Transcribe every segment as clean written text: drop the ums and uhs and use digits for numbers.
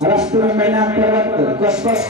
रस्तुर मैना पर्वत कसपस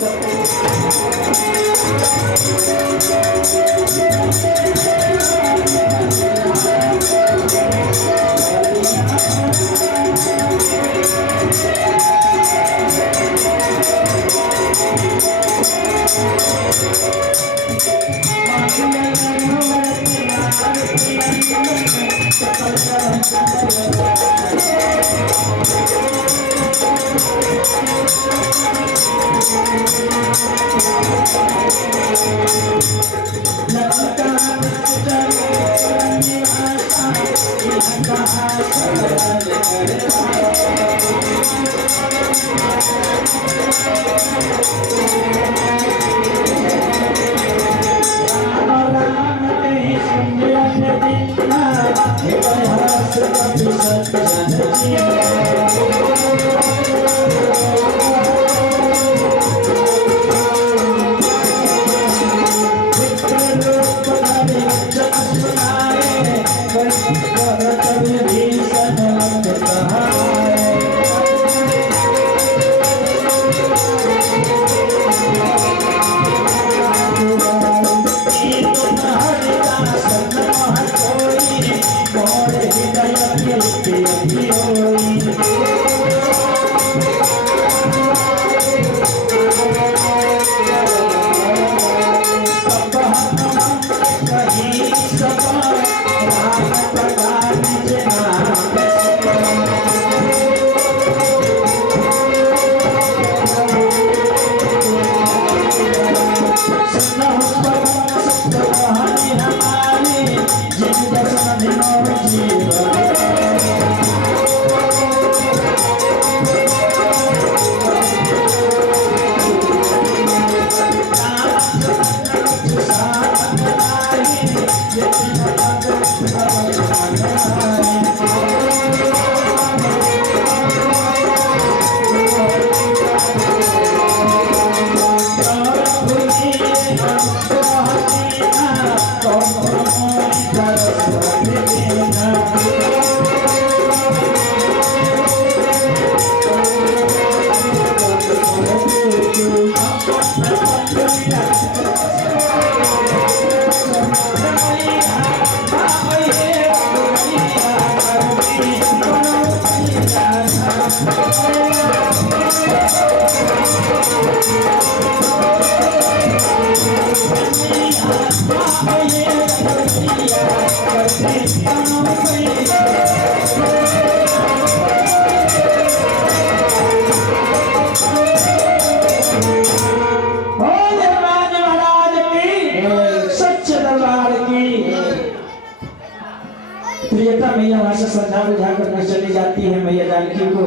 श्रद्धा बुझा कर चली जाती है मैया जानकी को।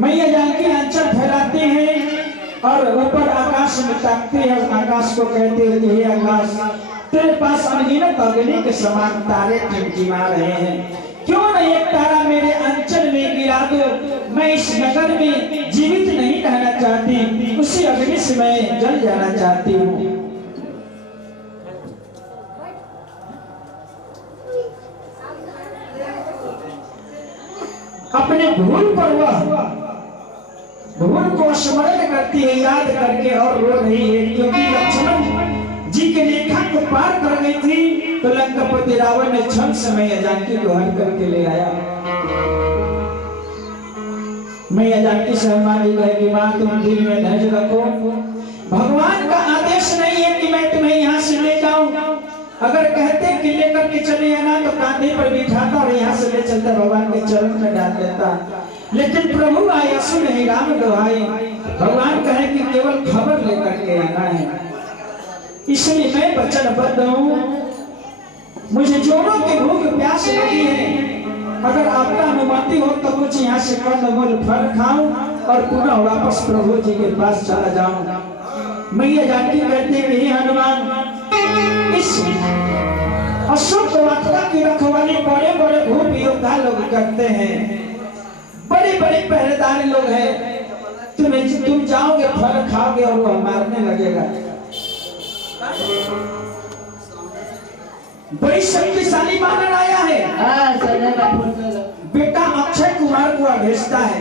मैया जानकी अंचल फैलाते हैं और ऊपर आकाश में ताकते हैं, आकाश को कहते हैं हे आकाश, तेरे पास अनगिनत अग्नि के समान तारे टिमटिमा रहे हैं, क्यों न एक तारा मेरे अंचल में गिरा दो। मैं इस नगर में जीवित नहीं रहना चाहती, उसी अग्नि से मैं जल जाना चाहती हूँ। अपने भूल पर वह भूल को स्मरण करती है, याद करके और रो रही है, क्योंकि लक्ष्मण जी के रेखा को पार कर गई थी तो लंकापति रावण ने क्षण समय जानकी को हर करके ले आया। मैया जानकी से हमारी गए कि मां तुम दिल में धैर्य रखो, भगवान का आदेश नहीं है कि मैं तुम्हें यहाँ से ले जाऊं। अगर कहते कि लेकर के चले आना तो कांधे पर बिठाता और यहाँ से ले चलता भगवान के चरण में डाल देता, लेकिन प्रभु आया सुन ही राम दुहाई, भगवान कहे कि केवल खबर लेकर के आना है। इसलिए मैं वचनबद्ध हूँ, मुझे जोड़ों की भूख प्यास लगी है, अगर आपका अनुमति हो तो कुछ यहाँ से कंदमूल फल खाऊं और पुनः वापस प्रभु जी के पास चला जाऊं। मैया जानकी कहते हैं हे हनुमान, इस अशोक वाटिका की रखवाली बड़े बड़े भूप योद्धा लोग करते हैं, बड़े बड़े पहरेदार लोग हैं, तुम जाओगे फल खाओगे और वो मारने लगेगा, बड़ी शक्तिशाली बानर आया है। बेटा अक्षय कुमार को भेजता है।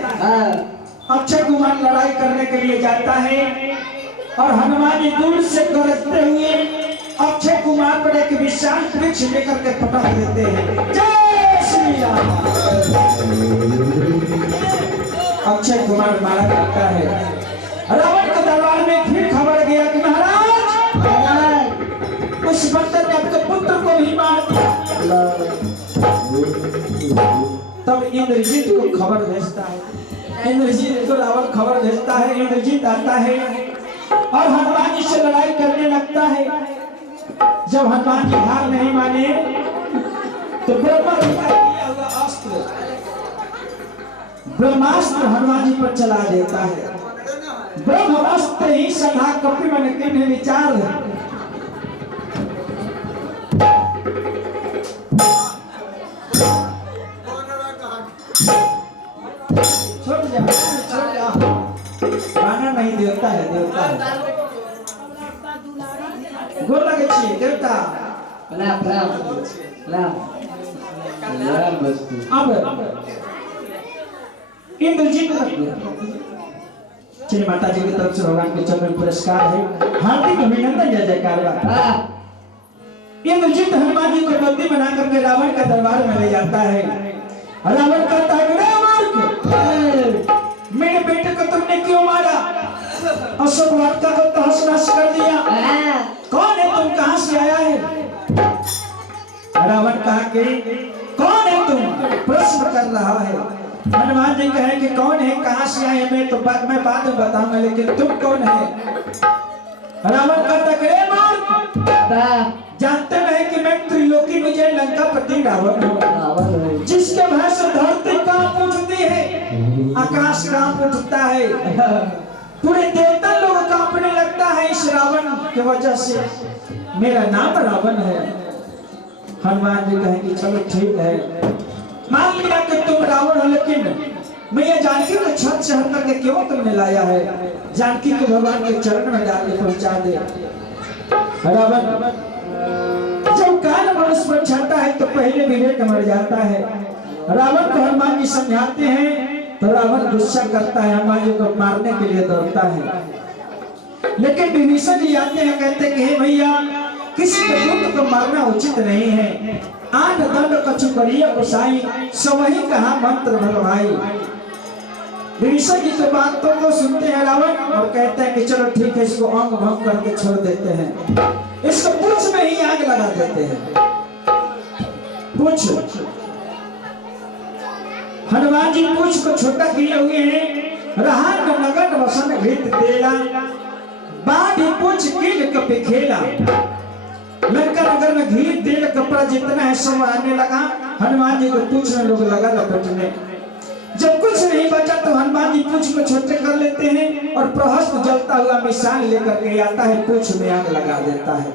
अक्षय कुमार लड़ाई करने के लिए जाता है और हनुमान जी दूर से गरजते हुए अक्षय कुमार पर एक विशाल वृक्ष लेकर के पटक देते हैं। जय श्री राम। अक्षय कुमार मारा जाता है। रावण के दरबार में फिर खबर गया कि महाराज उस बंदर ने अपने पुत्र को भी मार दिया। तब इंद्रजीत को खबर भेजता है। इंद्रजीत को रावण खबर भेजता है। इंद्रजीत आता है और हनुमान जी से लड़ाई करने लगता है। जब हनुमान जी हार नहीं माने तो ब्रह्मास्त्र हनुमान जी पर चला देता है। ब्रह्मास्त्र ही सदा कपि मन किन्ह विचार बानर नहीं देवता है। देवता है गोर लगे छी देवता अब इंद्रजीत श्री माता जी की तरफ से भगवान के चरण पुरस्कार है। हार्दिक अभिनंदन जय जयकार। इंद्रजीत हनुमान जी को बंदी बना करके रावण के दरबार में ले जाता है। रावण कहता है मेरे बेटे को तुमने क्यों मारा? अशोक वाटिका को तहस नहस कर दिया। कौन है तुम? कहां से आया है? रावण कहा कि कौन है तुम? प्रश्न कर रहा है। हनुमान जी कहे कि कौन है, कहां से आए? मैं बाद में बताऊंगा, लेकिन तुम कौन है? रावण कहता जानते नहीं कि मैं त्रिलोकी विजय लंकापति रावण हूँ, जिसके भय से धरती कांप उठती है, आकाश कांप उठता है, पूरे देवता लोग कांपने लगता है इस रावण की वजह से। मेरा नाम रावण है। हनुमान जी कहेंगे चलो ठीक है, मान लिया कि तुम रावण हो, लेकिन मैं ये जानकी को छत से हट करके क्यों तुमने लाया है? जानकी को भगवान के चरण में डाल पहुंचा दे। रावण जब काल मनुष्य पर चढ़ता है तो पहले विवेक मर जाता है। रावण को हनुमान जी समझाते हैं तो रावण गुस्सा करता है, हनुमान जी को मारने के लिए दौड़ता है। लेकिन विभीषण जी आते हैं, कहते हैं कि भैया किसी के दूत को मारना उचित नहीं है। आठ दंड कछु करिया गोसाई, सबही कहा मंत्र भगवाई। विभीषण जी की बातों को सुनते हैं रावण और कहते हैं कि चलो ठीक है, इसको अंग भंग करके छोड़ देते हैं, इसको पूंछ में ही आग लगा देते हैं। पूंछ हनुमान जी पूंछ को छोटा किए हुए हैं। रहान नगन वसन घृत तेला, बाढ़ी पूंछ कील कपे खेला। लंका नगर में घी तेल कपड़ा जितना है सब आने लगा। हनुमान जी को पूंछ में लोग लगा लपेटने। जब कुछ नहीं बचा तो हनुमान जी पूंछ को छोटे कर लेते हैं और प्रहस्त जलता हुआ मिसाल लेकर के आता है, पूंछ में आग लगा देता है।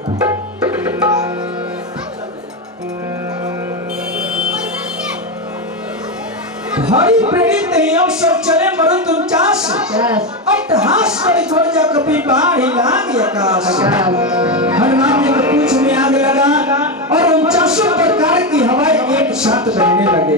हरि प्रेरित हम सब चले मरुत 49, अट्टहास कर छोड़ जा कभी बाढ़ लाग आकाश। हनुमान जी को पूंछ में आग लगा और 49 प्रकार की हवाएं एक साथ बहने लगे।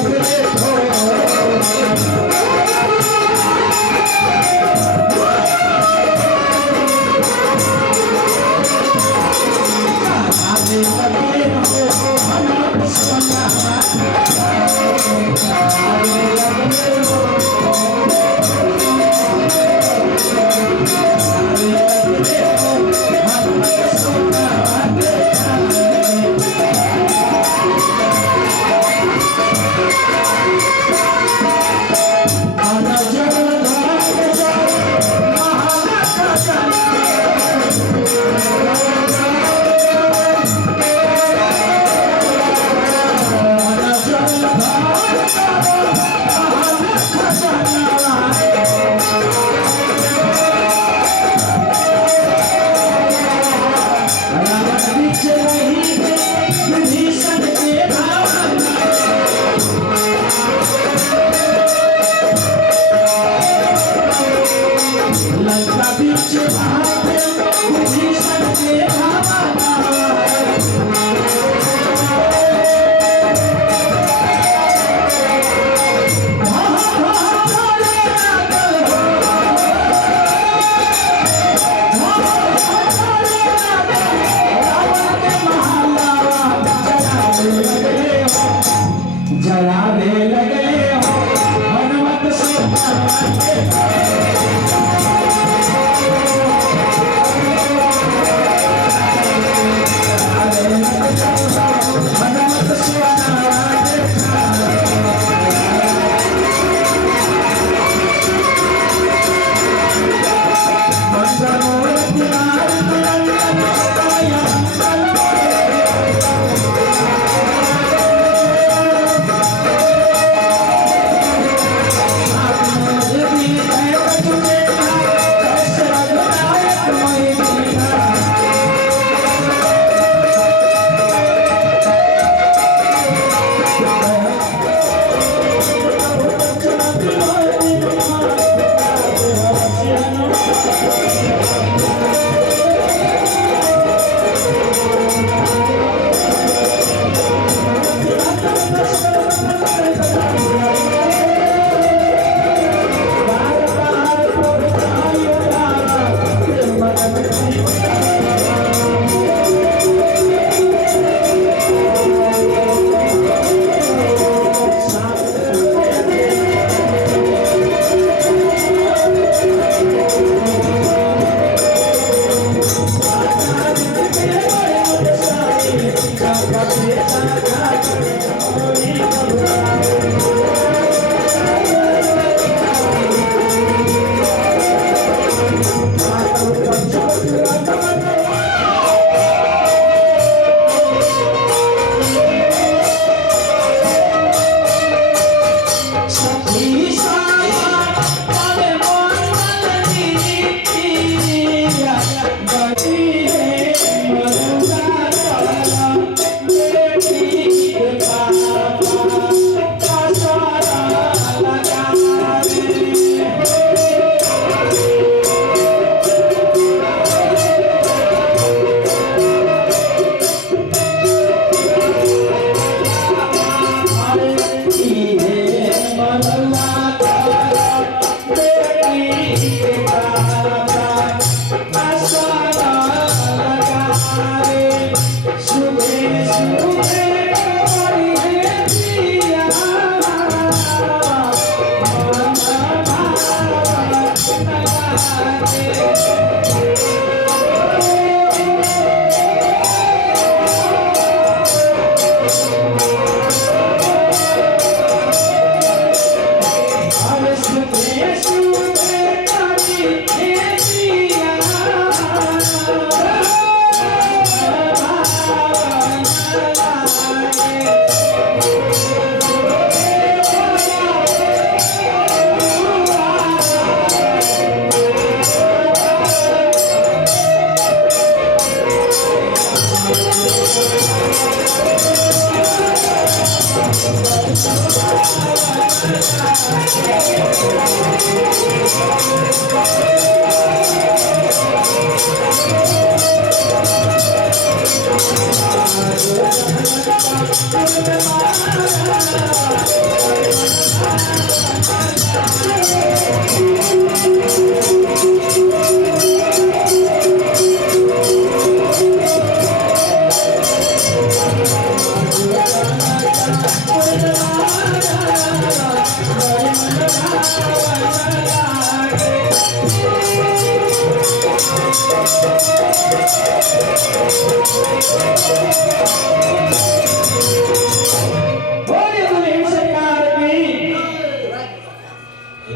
Love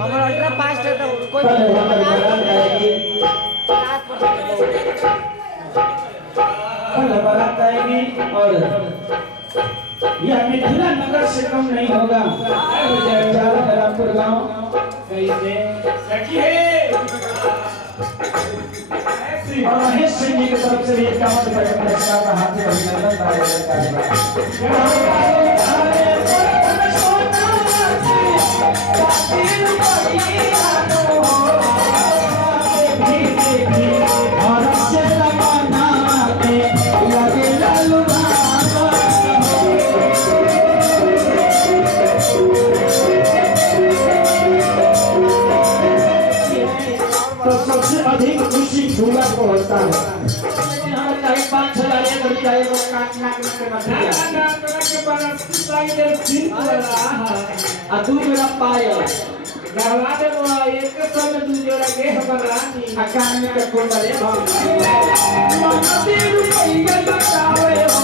हमारा अल्ट्रा फास्ट है तो कोई बारात आएगी और यह मिथिला नगर से कम नहीं होगा। रामपुर गांव कैसे और महेश सिंह जी की तरफ से 51 रुपए का पुरस्कार का हार्दिक अधिक खुशी झूला को होता है। कहीं 5,000 ये कभी चाहे वो काटना के आ तू मेरा पायल गवा दे वो एक समय तू जोड़ा के हमर रानी अकान में के कोन रे मन दिल रुपया लगावे हो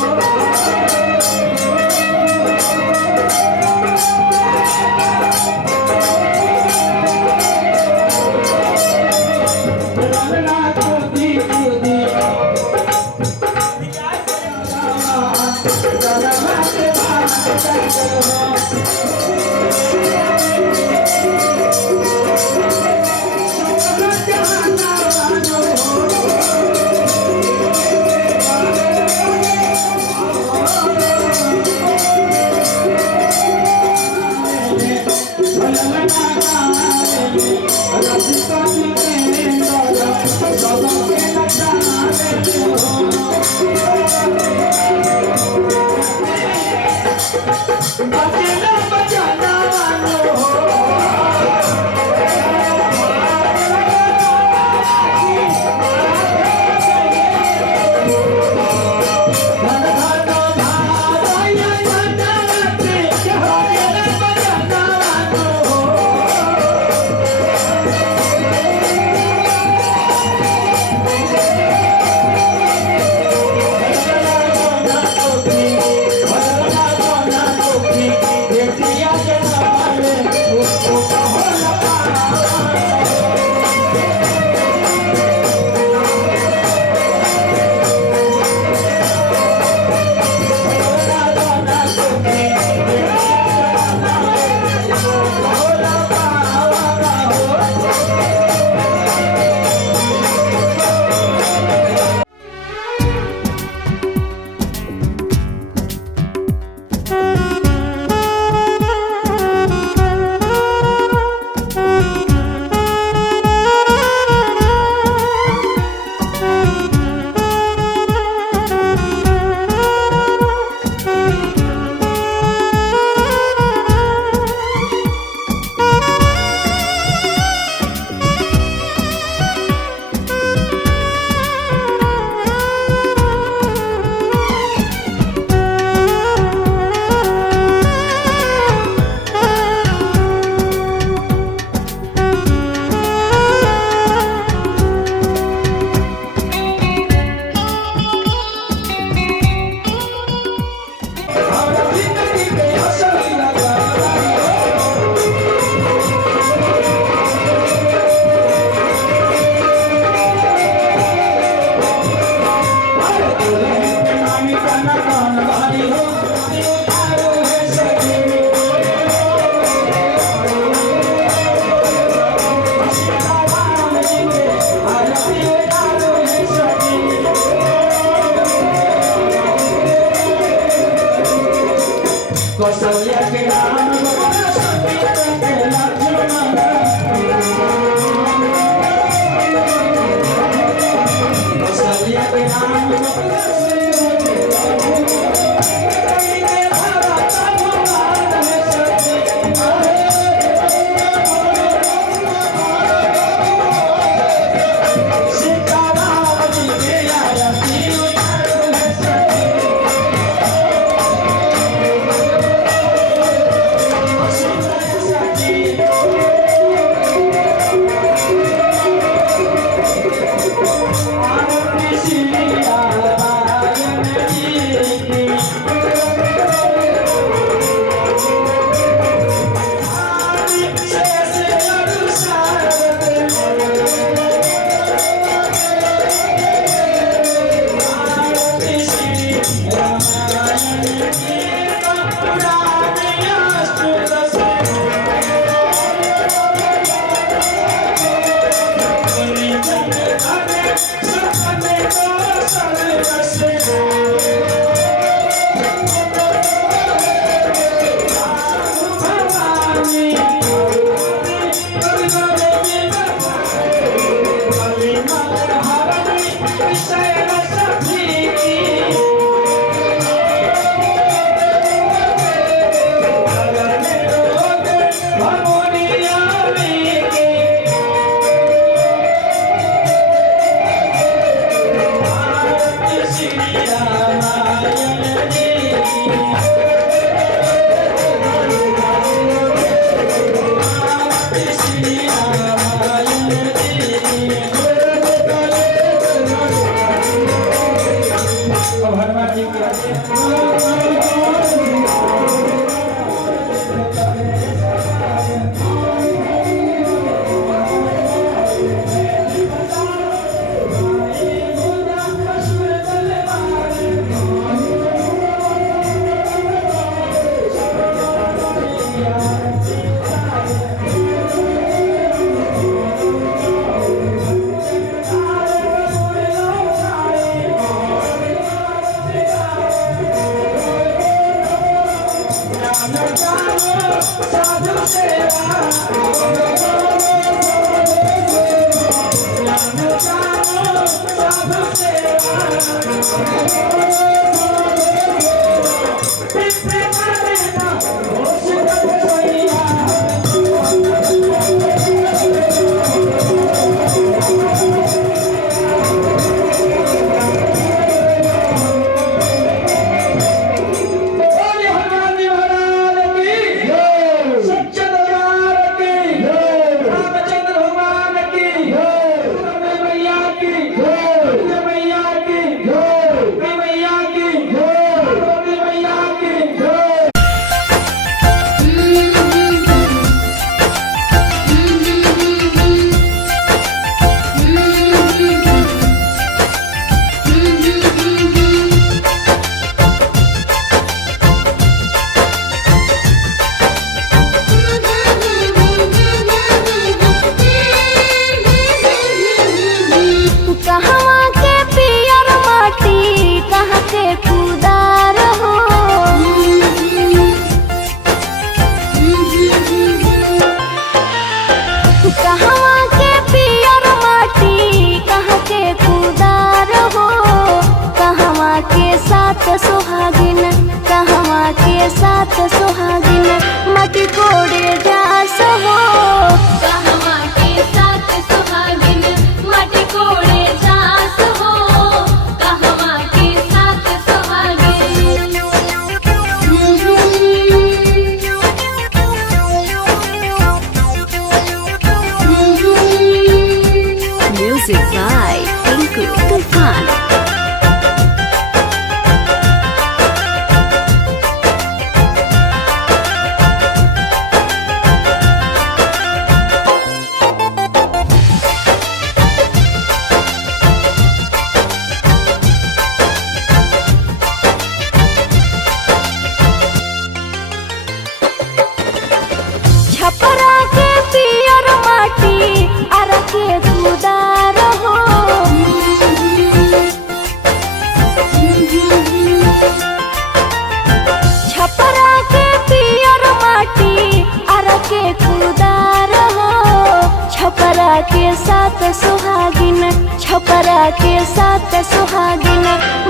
के साथ सुहागिन, छपरा के साथ सुहागिन,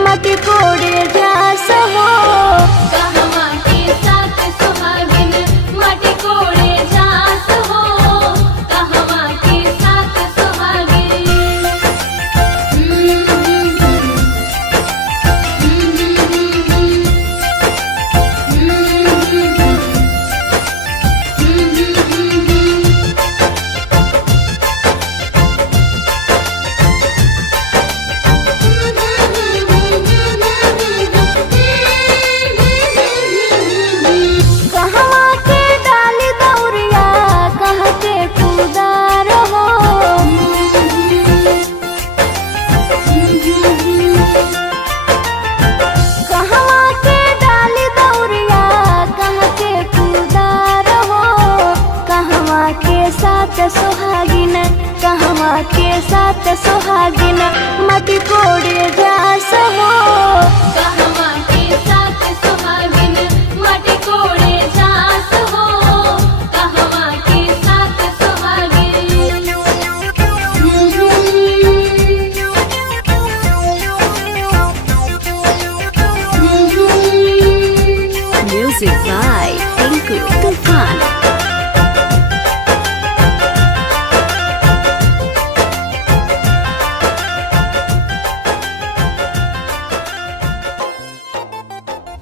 मटी कोड़े जास हो। कहवा के साथ सुहागिन माटी कोड़े जास हो, कहवा के साथ सुहागिन। कहवा के डाली दौरिया, कह के कुदार हो। कहवा के डाली दौरिया, कह के कुदार हो। कहवा के साथ सुहागिन, कहवा के साथ सुहागिन, मटी कोड़े जास हो। कहवा के साथ सुहागिन माटी कोड़े जास हो, कहवा के साथ सुहागिन। Music by Tinku Tufan.